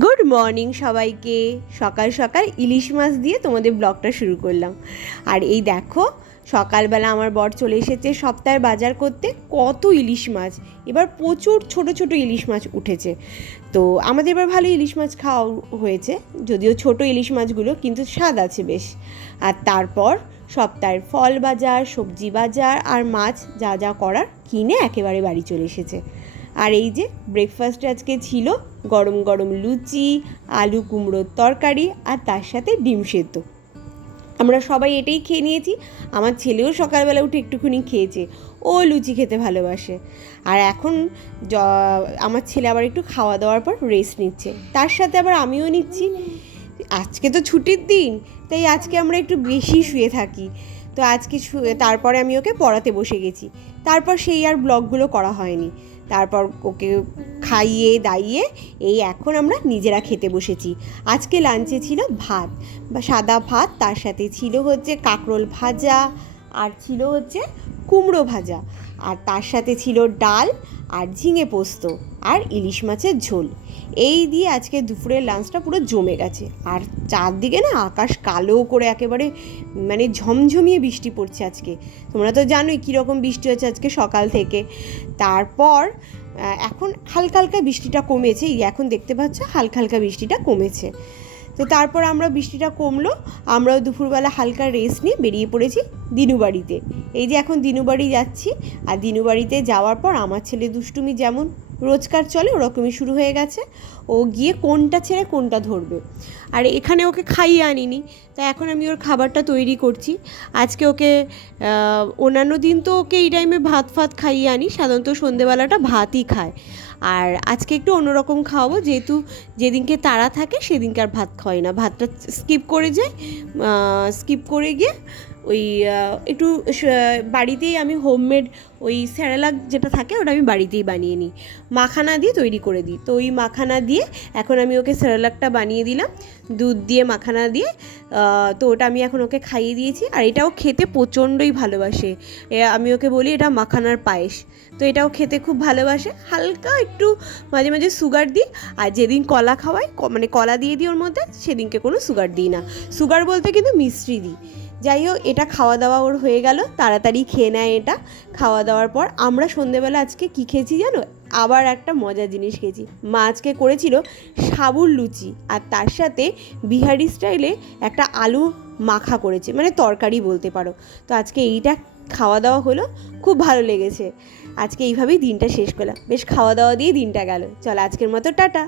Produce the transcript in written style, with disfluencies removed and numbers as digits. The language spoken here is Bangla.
গুড মর্নিং সবাইকে। সকাল সকাল ইলিশ মাছ দিয়ে তোমাদের ব্লগটা শুরু করলাম। আর এই দেখো, সকালবেলা আমার বর চলে এসেছে সপ্তাহের বাজার করতে। কত ইলিশ মাছ! এবার প্রচুর ছোট ছোট ইলিশ মাছ উঠেছে। তো আমাদের এবার ভালো ইলিশ মাছ খাওয়া হয়েছে, যদিও ছোট ইলিশ মাছগুলো, কিন্তু স্বাদ আছে বেশ। আর তারপর সপ্তাহের ফল বাজার, সবজি বাজার আর মাছ যা যা করার কিনে একেবারে বাড়ি চলে এসেছে। আর এই যে ব্রেকফাস্টে আজকে ছিল গরম গরম লুচি, আলু কুমড়োর তরকারি আর তার সাথে ডিম সেদ্ধ। আমরা সবাই এটাই খেয়ে নিয়েছি। আমার ছেলেও সকালবেলা উঠে একটুখানি খেয়েছে, ও লুচি খেতে ভালোবাসে। আর এখন আমার ছেলে আবার একটু খাওয়া দাওয়ার পর রেস্ট নিচ্ছে, তার সাথে আবার আমিও নিচ্ছি। আজকে তো ছুটির দিন, তাই আজকে আমরা একটু বেশি শুয়ে থাকি। তো আজকে তারপরে আমি ওকে পড়াতে বসে গেছি। তারপর সেই আর ব্লগগুলো করা হয়নি। তারপর ওকে খাইয়ে দাইয়ে এই এখন আমরা নিজেরা খেতে বসেছি। আজকে লাঞ্চে ছিল ভাত বা সাদা ভাত, তার সাথে ছিল হচ্ছে কাঁকরোল ভাজা, আর ছিল হচ্ছে কুমড়ো ভাজা, আর তার সাথে ছিল ডাল আর ঝিঙে পোস্ত আর ইলিশ মাছের ঝোল। এই দিয়ে আজকে দুপুরের লাঞ্চটা পুরো জমে গেছে। আর চারদিকে না আকাশ কালো করে একেবারে মানে ঝমঝমিয়ে বৃষ্টি পড়ছে আজকে। তোমরা তো জানোই কীরকম বৃষ্টি হচ্ছে আজকে সকাল থেকে। তারপর এখন হালকা হালকা বৃষ্টিটা কমেছে, এখন দেখতে পাচ্ছ হালকা হালকা বৃষ্টিটা কমেছে। তো তারপর আমরা বৃষ্টিটা কমলো, আমরাও দুপুরবেলা হালকা রেস্ট নিয়ে বেরিয়ে পড়েছি দিনু বাড়িতে। এই যে এখন দিনু বাড়ি যাচ্ছি। আর দিনু বাড়িতে যাওয়ার পর আমার ছেলে দুষ্টুমি যেমন রোজকার চলে ওরকমই শুরু হয়ে গেছে। ও গিয়ে কোনটা ছেড়ে কোনটা ধরবে। আর এখানে ওকে খাইয়ে আনিনি, তাই এখন আমি ওর খাবারটা তৈরি করছি। আজকে ওকে অন্যান্য দিন তো ওকে এই টাইমে ভাত খাইয়ে আনি, সাধারণত সন্ধেবেলাটা ভাতই খায়। আর আজকে একটু অন্যরকম খাওয়াবো, যেহেতু যেদিনকে তাড়া থাকে সেদিনকে আর ভাত খাওয়াই না, ভাতটা স্কিপ করে যায়। স্কিপ করে গিয়ে ওই একটু বাড়িতেই আমি হোমমেড ওই স্যারেলাক যেটা থাকে ওটা আমি বাড়িতেই বানিয়ে নিই, মাখানা দিয়ে তৈরি করে দিই। তো ওই মাখানা দিয়ে এখন আমি ওকে স্যারেলাকটা বানিয়ে দিলাম, দুধ দিয়ে মাখানা দিয়ে। তো ওটা আমি এখন ওকে খাইয়ে দিয়েছি। আর এটাও খেতে প্রচণ্ডই ভালোবাসে। আমি ওকে বলি এটা মাখানার পায়েস। তো এটাও খেতে খুব ভালোবাসে। হালকা একটু মাঝে মাঝে সুগার দিই। আর যেদিন কলা খাওয়াই, মানে কলা দিয়ে দিই ওর মধ্যে, সেদিনকে কোনো সুগার দিই না। সুগার বলতে কিন্তু মিষ্টি দিই। যাই হোক, এটা খাওয়া দাওয়া ওর হয়ে গেল, তাড়াতাড়ি খেয়ে নেয় এটা। খাওয়া দাওয়ার পর আমরা সন্ধেবেলা আজকে কী খেয়েছি জানো? আবার একটা মজার জিনিস খেয়েছি। মা আজকে করেছিল সাবুর লুচি, আর তার সাথে বিহারি স্টাইলে একটা আলু মাখা করেছে, মানে তরকারি বলতে পারো। তো আজকে এইটা খাওয়া দাওয়া হলো, খুব ভালো লেগেছে। আজকে এইভাবেই দিনটা শেষ করলাম, বেশ খাওয়া দাওয়া দিয়ে দিনটা গেল। চল আজকের মতো টাটা।